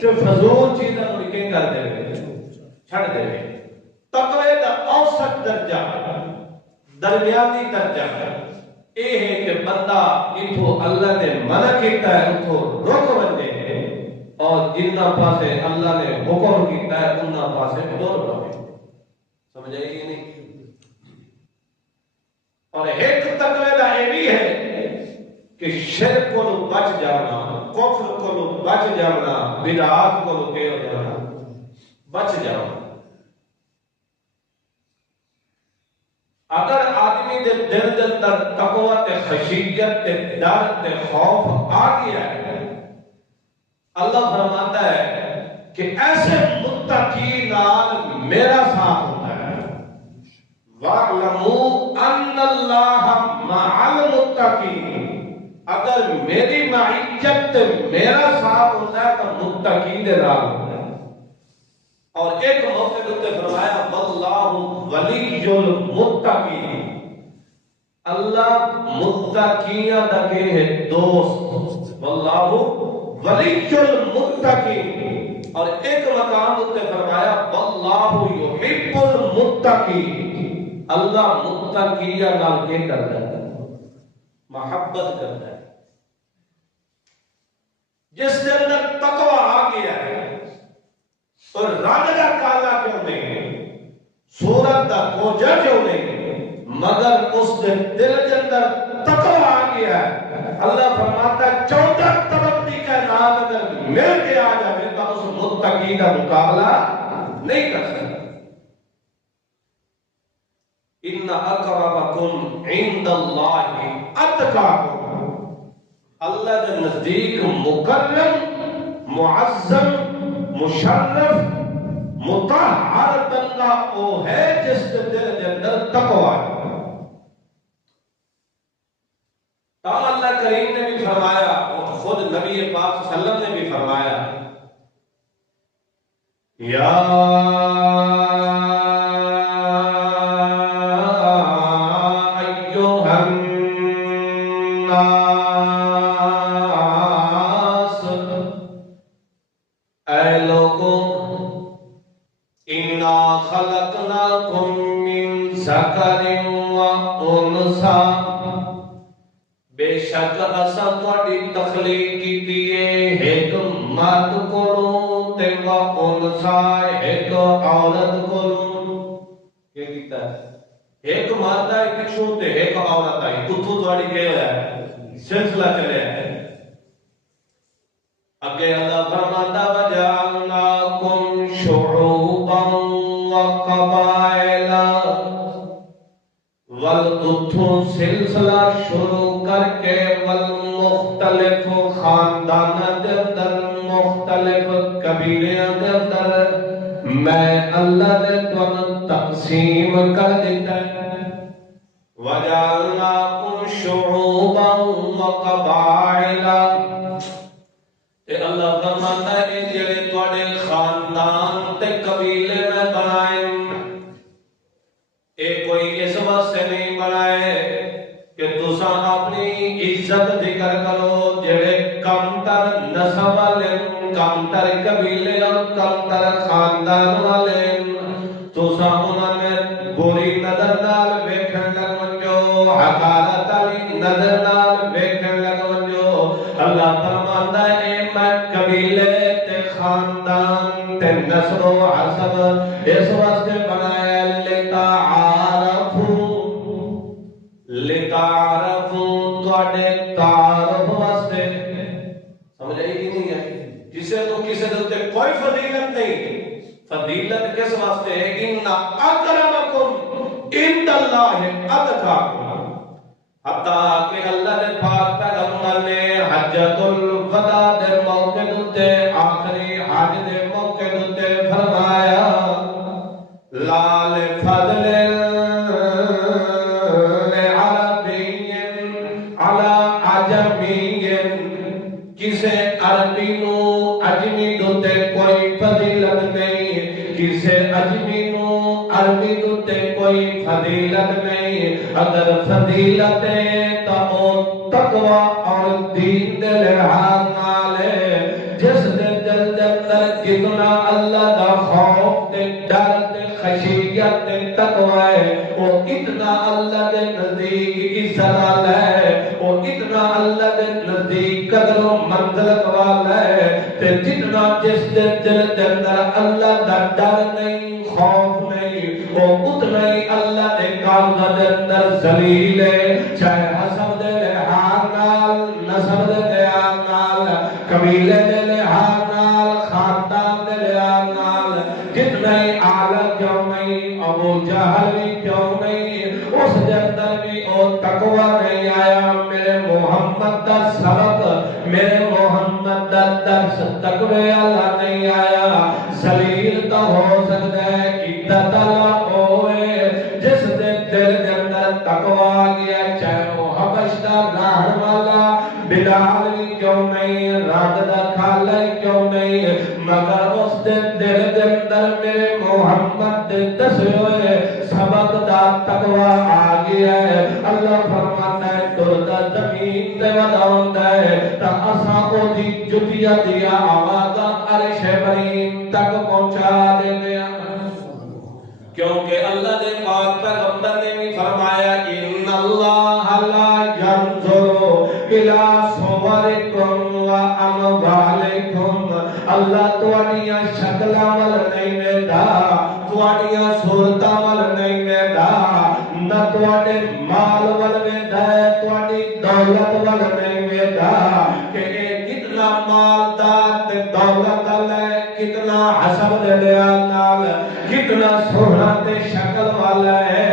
تے فضول چیزاں نوں کی کر دے چھڑ دے تقوی دا اوسط درجہ درمیانی درجہ یہ ہے کہ بندہ اتھو اللہ نے منع کیتا ہے اتھو رک بندے اور جنہ پاسے اللہ نے حکم کیتا ہے انہاں پاسے دور پاوے سمجھ آئی نہیں اور ایک تقوی دا یہ بھی ہے کہ شرک کو بچ جانا کفر کو بچ جانا بدعات کو کہ ہو جانا بچ جانا اگر آدمی دے دل دے اندر تقوی تے خشیت تے ڈر تے خوف آ گیا ہے اللہ فرماتا ہے کہ ایسے متقی نال میرا ساتھ ہوتا ہے وَاعْلَمُوا أَنَّ اللَّهَ مَعَ الْمُتَّقِينَ اگر میری معیت میرا ساتھ ہوتا ہے تو متقی دے نال ہوتا ہے اور ایک موقع تے فرمایا واللہ ولی المتقین اللہ متقیاں دا کہ ہے دوست واللہ ولی المتقین اور ایک مقام تے فرمایا واللہ یحب المتقین اللہ متقیاں نال کے کرتا ہے محبت کرتا ہے جس کے اندر تقوی آ گیا ہے اور رنگ دا کالا کیوں نہیں صورت دا کوجا کیوں نہیں مگر اس دے دل کے اندر تقوی آ گیا ہے اللہ فرماتا ہے 14 طبقی کائنات اگر مل کے آ جائے تو اس متقی کا مقابلہ نہیں کر سکتا ان اقربکم عند اللہ اتقاکم اللہ کے نزدیک مکرم معظم مشرف مطہر بندہ وہ ہے جس کے دل کے اندر تقوی ہے تو اللہ کریم نے بھی فرمایا اور خود نبی پاک صلی اللہ علیہ وسلم نے بھی فرمایا یا بے شک اسا تہاڈی تخلیق کیتی ہے ایک مرد کولوں تے وا انسا ایک عورت کولوں کی کیتا ہے ایک مرد ہے پچھوں تے ایک عورت ہے اتھوں تہاڈی کی ہویا ہے سلسلہ چلیا ہے اگے اللہ فرماتا وجعلناکم شعوبا وقبائل اتھوں سلسلہ شروع کر کے والمختلف خاندان دے اندر مختلف قبیلے دے اندر میں اللہ نے تمہیں تقسیم کر دیتا ہے وجعلناکم شعوبا وقبائل اے اللہ فرماتا ہے جڑے تواڈے خاندان تے قبیلے میں بنائے اے کوئی اس واسطے نہیں بنائے کہ تساں اپنی عزت ذکر کرو جڑے کم تر نسب والے کم تر قبیلے اور کم تر خاندان والے تساں انہاں نے بری نظر نال ویکھن لگ ونجو حقارت والی نظر نال ویکھن لگ ونجو اللہ فرماندا ہے اے میں قبیلے تے خاندان تے نسب و حسب اس واسطے بنایا لتعارفوا تواڈے تعارف واسطے سمجھ آئی کہ نہیں ہے کسے تو کسے تے کوئی فضیلت نہیں فضیلت کس واسطے ہے ان اکرمکم عند اللہ اتقاکم حتیٰ کہ اللہ نے پاک پیغمبر نے حجۃ الوداع دے موقع تے آخری حج دے موقع تے فرمایا لا لفضل کسے عربی نو عجمی دوتے کوئی فضیلت نہیں کسے عجمی نو عربی دوتے کوئی فضیلت نہیں اگر فضیلت ہے تقوی اور دین دے لحاظ نال جس دے دل اندر جتنا اللہ دا خوف تے ڈر تے خشیت تے تقوی ہے وہ اتنا اللہ دے نزدیک عزت والا ہے، وہ اتنا اللہ دے نزدیک قدر و منزلت والا ہے۔ تے جتنا جس دے دل دے اندر اللہ دا ڈر نہیں خوف نہیں وہ اتنا ہی اللہ دے کاغذ دے اندر ذلیل ہے، چاہے حسب دے لحاظ نال نسب دے لحاظ نال قبیلے دے لحاظ نال خاندان دے لحاظ نال جتنا ہی اعلی کیوں نہیں ابو جہل بھی کیوں نہیں اس دے اندر بھی او تقوی نہیں آیا۔ میرے محمد دا سبق میرے محمد دا درس تقوی اللہ نہیں آیا۔ ذلیل تو ہو سکتا ہے عزت اللہ ہوئے جس دے دل دے اندر تقوی آ گیا، چاہے وہ حبش دا راہن والا بلال بھی کیوں نہیں رات دا کھالا کیوں نہیں مگر اس دے دل دے اندر میرے محمد دے دسے ہوئے سبق دا تقوی آ گیا ہے۔ اللہ فرماتا ہے دردہ زمین تے وداؤندا ہے تا اساں او دی جتیا دیا آوازاں عرش بریم تک پہنچا دیندے ہیں، کیونکہ اللہ دے پاک پیغمبر نے بھی فرمایا ان اللہ لا ينظر الى صورکم و اموالکم، اللہ تواڈیاں شکلاں ول نہیں ویندا، تواڈیاں صورتاں ول نہیں ویندا، نہ تواڈے مال ول ویندا ہے، تواڈی دولت ول نہیں ویندا کہ اے کتنا مالدار تے دولت والا ہے، کتنا حسب دے نال کتنا سونا تے شکل والا ہے۔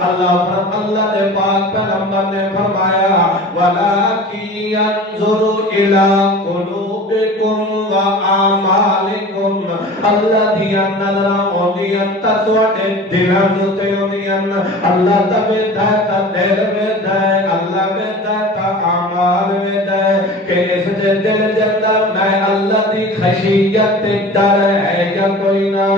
اللہ دے پاک پیغمبر نے فرمایا وَلَٰكِن يَنظُرُ إِلَىٰ قُلُوبِكُمْ وَأَعْمَالِكُمْ، اللہ دیا نظراں ہوندیاں تے تواڈے دلاں تے ہوندیاں، اللہ دا ویکھدا ہے تے دل ویکھدا ہے، اللہ ویکھدا ہے تے اعمال ویکھدا ہے کہ اس دے دل دے اندر میں اللہ دی خشیت تے ڈر ہے یا کوئی نہ،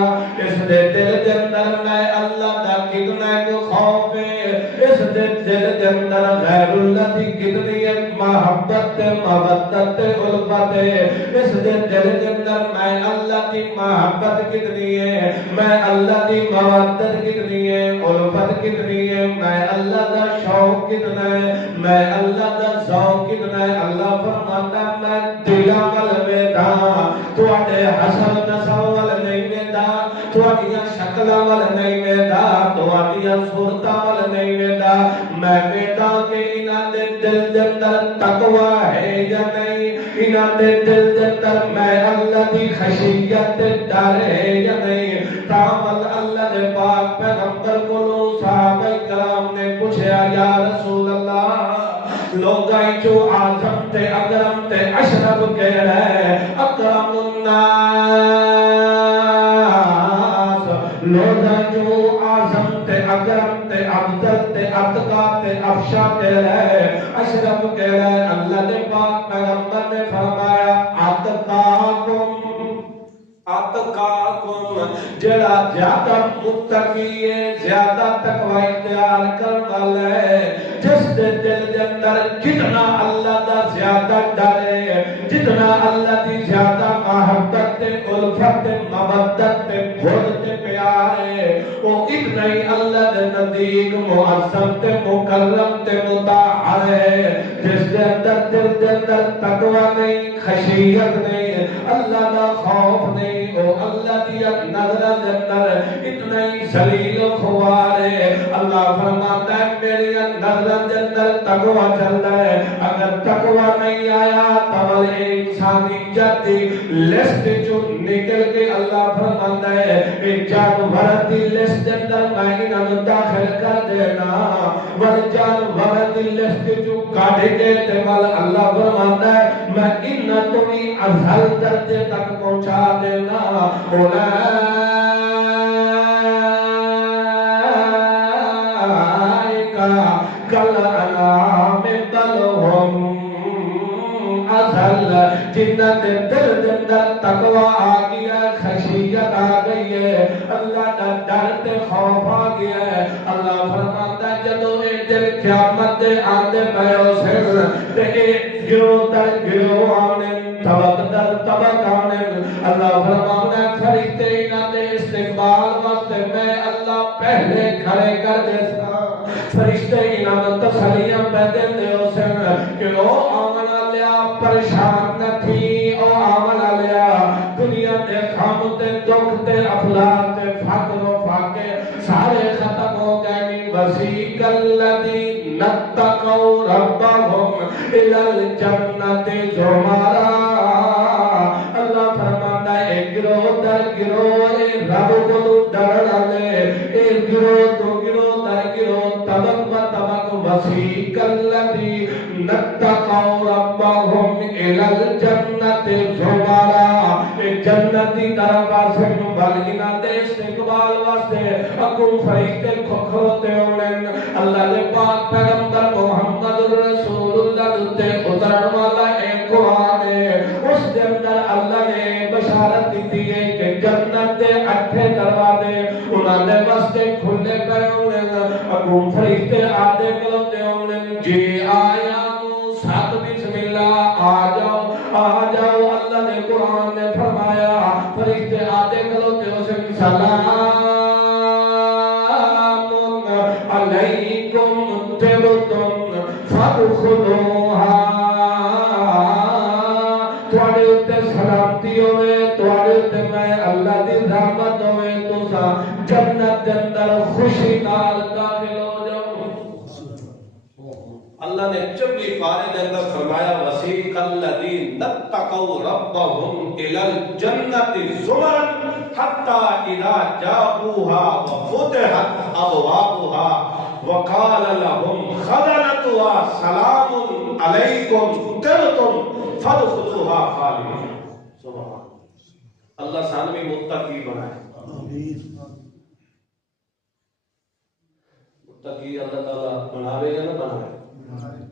اس دے دل دے اندر میں اللہ دا کتنا خوف ہے، اس دے دل دے اندر غیر اللہ دی کتنی محبت تے مودت تے الفت ہے، اس دے دل دے اندر میں اللہ دی محبت کتنی ہے، میں اللہ دی مودت کتنی ہے، الفت کتنی ہے، میں اللہ دا شوق کتنا ہے، میں اللہ دا ذوق کتنا ہے۔ اللہ فرماتا میں دلاں ول ویکھدا تواڈے حسب نسب ول نہیں ویکھدا، تواڈیاں شکلاں ول نہیں ویکھدا، تواڈیاں صورتاں ول نہیں ویکھدا، میں ویکھدا کہ انہاں دے دل دے اندر تقوی ہے یا نہیں، انہاں دے دل دے اندر میں اللہ دی خشیت تے ڈر ہے یا نہیں۔ تاول اللہ دے پاک پیغمبر کولوں صحابہ کرام نے پوچھا یا رسول اللہ لوگاں جو اعظم تے اکرم تے اشرف کہڑا ہے، اکرم الناس، لوگاں جو اعظم تے اکرم تے افضل تے اتقا تے افشا کہڑا ہے، اشرف کہڑا ہے؟ اللہ دے پاک پیغمبر نے فرمایا اتقاکم، اتقاکم جڑا زیادہ متقی ہے، زیادہ تقوی اختیار کرنے والا ہے، جس دے دل دے اندر جتنا اللہ دا زیادہ ڈر ہے، جتنا اللہ دی زیادہ محبت تے الفت تے مودت تے بھد تے پیار ہے، وہ اتنا ہی اللہ دے نزدیک معظم تے مکرم تے مطہر ہے۔ جس دے اندر دل دے اندر تقوی نہیں، خشیت نہیں، اللہ دا خوف نہیں، وہ اللہ دی نظر دے اندر اتنا ہی ذلیل و خوار ہے۔ اللہ فرماتا ہے میری نظر دے اندر تقوی چل رہا ہے، اگر تقوی نہیں آیا تو انسانیت دی لسٹ جو نکل کے اللہ فرماتا ہے ایک جانور دی لسٹ دے اندر میں انہاں داخل کر دینا، ور جانور دی لسٹ جو کاٹ کے تے ول اللہ فرماتا ہے میں انہاں تو بھی ازل درجے تک پہنچا دینا۔ کل انعام بل ہم اضل، جنہاں دے دل دے اندر تقوی آ گیا، خشیت آ گئی ہے، اللہ دا ڈر تے خوف آ گیا ہے۔ اللہ فرماتا ہے جدوں اے دل قیامت دے آندے پئے سر تے اے گروہ در گروہ آنے طبق در طبق آنے، اللہ فرماتا ہے فرشتے انہاں دے استقبال واسطے میں اللہ پہلے کھڑے کر دیتا فرشتے انہاں نوں تسلیاں پہ دیندے ہو سن کہ او آمن والیا پریشان نہ تھی او آمن والیا دنیا دے غم تے دکھ تے افلاس تے فقر و فاقے سارے ختم ہو گئے وسیق الذین اتقوا ربهم الی الجنۃ زمرا اللہ فرماتا ہے گروہ در گروہ رب کو ڈرنا لے اے گروہ تو گروہ در گروہ طبق و طبق وسیق الذین اتقوا ربهم الی الجنۃ زمرا جنتی دربار سے مبالغہ دے استقبال واسطے اکم فرشتے کھوتے ہونے اللہ دے پاک پیغمبر محمد رسول اللہ تے اترن والا ایک قرآن ہے اس دے اندر اللہ نے بشارت دی ہے کہ جنت دے 8 دروازے انہاں دے واسطے کھلے پے ہونے اکم فرشتے آدے کھلوتے ہونے جی آیا سات بسم اللہ آ جاؤ اللہ نے قرآن نے فرمایا فرشتے آدے کھلوتے ہو سے سلام علیکم طبتم فادخلوها تواڈے اوتے سلامتی ہوے تواڈے اوتے میں اللہ دی رحمت ہوے تساں جنت دے اندر خوشی نال داخل ہو جاؤ اللہ نے 24 پارے دے اندر فرمایا وسیق الذین اتقوا ربهم الی الجنۃ زمرا حتی اذا جاءوها وفتحت ابوابها وقال لهم خزنتها سلام علیکم طبتم فادخلوها خالدین سبحان اللہ سانوی متقی بنائے متقی اللہ تعالی بناوے گا نہ بنائے